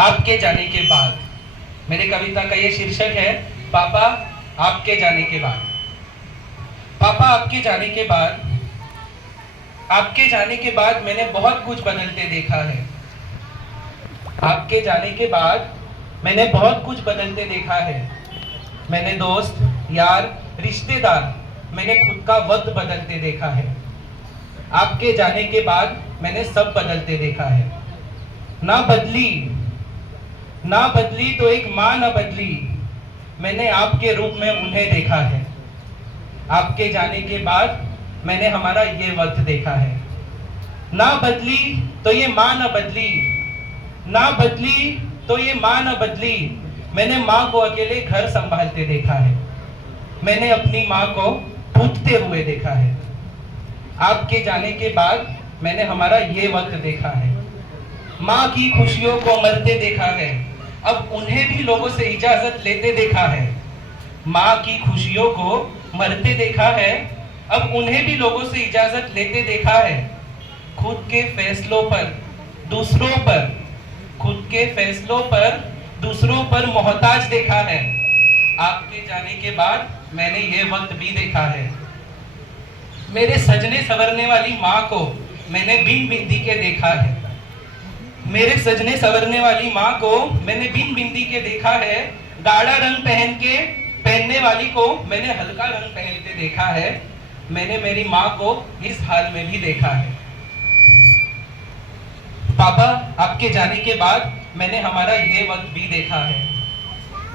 आपके जाने के बाद। मेरी कविता का ये शीर्षक है, पापा आपके जाने के बाद। पापा आपके जाने के बाद, आपके जाने के बाद मैंने बहुत कुछ बदलते देखा है। आपके जाने के बाद मैंने बहुत कुछ बदलते देखा है। मैंने दोस्त, यार, रिश्तेदार, मैंने खुद का वक्त बदलते देखा है। आपके जाने के बाद मैंने सब बदलते देखा है। ना बदली तो एक माँ न बदली, मैंने आपके रूप में उन्हें देखा है। आपके जाने के बाद मैंने हमारा ये वक्त देखा है। ना बदली तो ये माँ न बदली, ना बदली तो ये माँ न बदली, मैंने माँ को अकेले घर संभालते देखा है। मैंने अपनी माँ को टूटते हुए देखा है। आपके जाने के बाद मैंने हमारा ये वक्त देखा है। माँ की खुशियों को मरते देखा है, अब उन्हें भी लोगों से इजाजत लेते देखा है। माँ की खुशियों को मरते देखा है, अब उन्हें भी लोगों से इजाजत लेते देखा है। खुद के फैसलों पर दूसरों पर, खुद के फैसलों पर दूसरों पर मोहताज देखा है। आपके जाने के बाद मैंने ये वक्त भी देखा है। मेरे सजने संवरने वाली माँ को मैंने बिन बिंदी के देखा है। मेरे सजने संवरने वाली माँ को मैंने बिन बिंदी के देखा है। गाढ़ा रंग पहनने वाली को मैंने हल्का रंग पहनते देखा है। मैंने मेरी माँ को इस हाल में भी देखा है। पापा आपके जाने के बाद मैंने हमारा ये वक्त भी देखा है।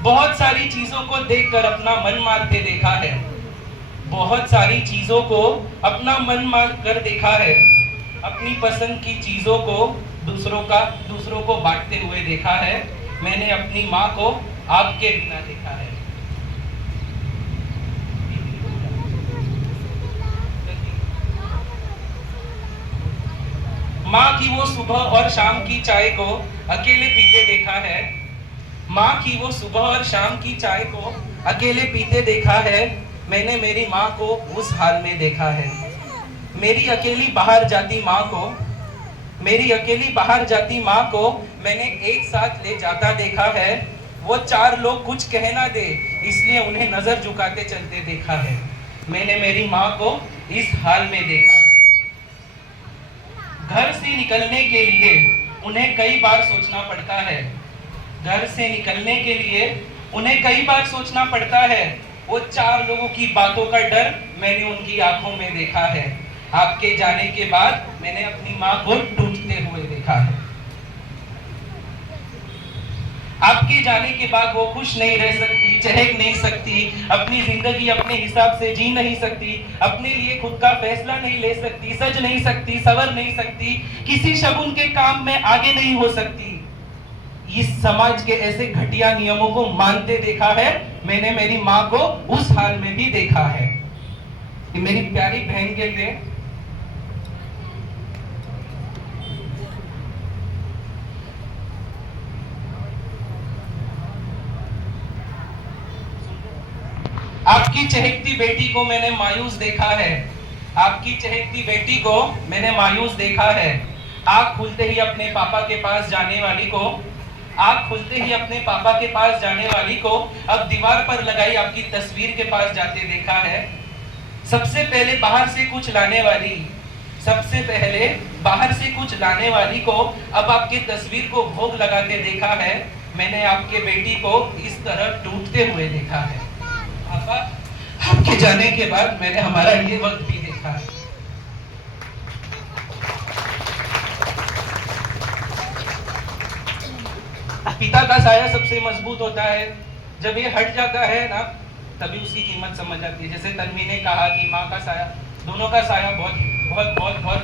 बहुत सारी चीजों को देखकर अपना मन मारते देखा है। बहुत सारी चीजों को अपना मन मार कर देखा है। अपनी पसंद की चीजों को दूसरों को बांटते हुए देखा है। मैंने अपनी माँ को आपके बिना देखा है। माँ की वो सुबह और शाम की चाय को अकेले पीते देखा है। माँ की वो सुबह और शाम की चाय को अकेले पीते देखा है। मैंने मेरी माँ को उस हाल में देखा है। मेरी अकेली बाहर जाती माँ को मैंने एक साथ ले जाता देखा है। वो चार लोग कुछ कहना दे इसलिए उन्हें नजर झुकाते चलते देखा है। मैंने मेरी माँ को इस हाल में देखा। घर से निकलने के लिए उन्हें कई बार सोचना पड़ता है। घर से निकलने के लिए उन्हें कई बार सोचना पड़ता है। वो चार लोगों की बातों का डर मैंने उनकी आंखों में देखा है। आपके जाने के बाद मैंने अपनी माँ को टूटते हुए देखा है। आपके जाने के बाद वो खुश नहीं रह सकती, चहक नहीं सकती, अपनी जिंदगी अपने हिसाब से जी नहीं सकती, अपने लिए खुद का फैसला नहीं ले सकती, सज नहीं सकती, सवर नहीं सकती, किसी शगुन के काम में आगे नहीं हो सकती। इस समाज के ऐसे घटिया नियमों को मानते देखा है। मैंने मेरी माँ को उस हाल में भी देखा है। कि मेरी प्यारी बहन के लिए आपकी चहकती बेटी को मैंने मायूस देखा है। आपकी चहकती बेटी को मैंने मायूस देखा है। आँख खुलते ही अपने पापा के पास जाने वाली को, आँख खुलते ही अपने पापा के पास जाने वाली को अब दीवार पर लगाई आपकी तस्वीर के पास जाते देखा है। सबसे पहले बाहर से कुछ लाने वाली को अब आपकी तस्वीर को भोग लगाते देखा है। मैंने आपके बेटी को इस तरह टूटते हुए देखा है। पापा आपके जाने के बाद मैंने हमारा ये वक्त भी देखा है। पिता का साया सबसे मजबूत होता है। जब ये हट जाता है ना, तभी उसकी कीमत समझ आती है। जैसे तन्वी ने कहा कि माँ का साया, दोनों का साया बहुत बहुत बहुत बहुत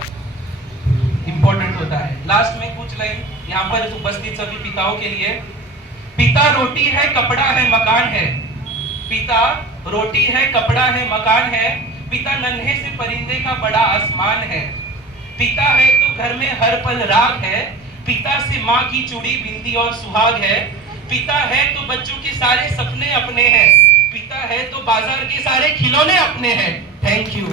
इंपॉर्टेंट होता है। लास्ट में कुछ लाइन यहाँ पर उपस्थित सभी पिताओं के लिए। पिता रोटी है, कपड़ा है, मकान है। पिता रोटी है, कपड़ा है, मकान है। पिता नन्हे से परिंदे का बड़ा आसमान है। पिता है तो घर में हर पल राग है। पिता से माँ की चूड़ी, बिंदी और सुहाग है। पिता है तो बच्चों के सारे सपने अपने हैं। पिता है तो बाजार के सारे खिलौने अपने हैं। Thank you.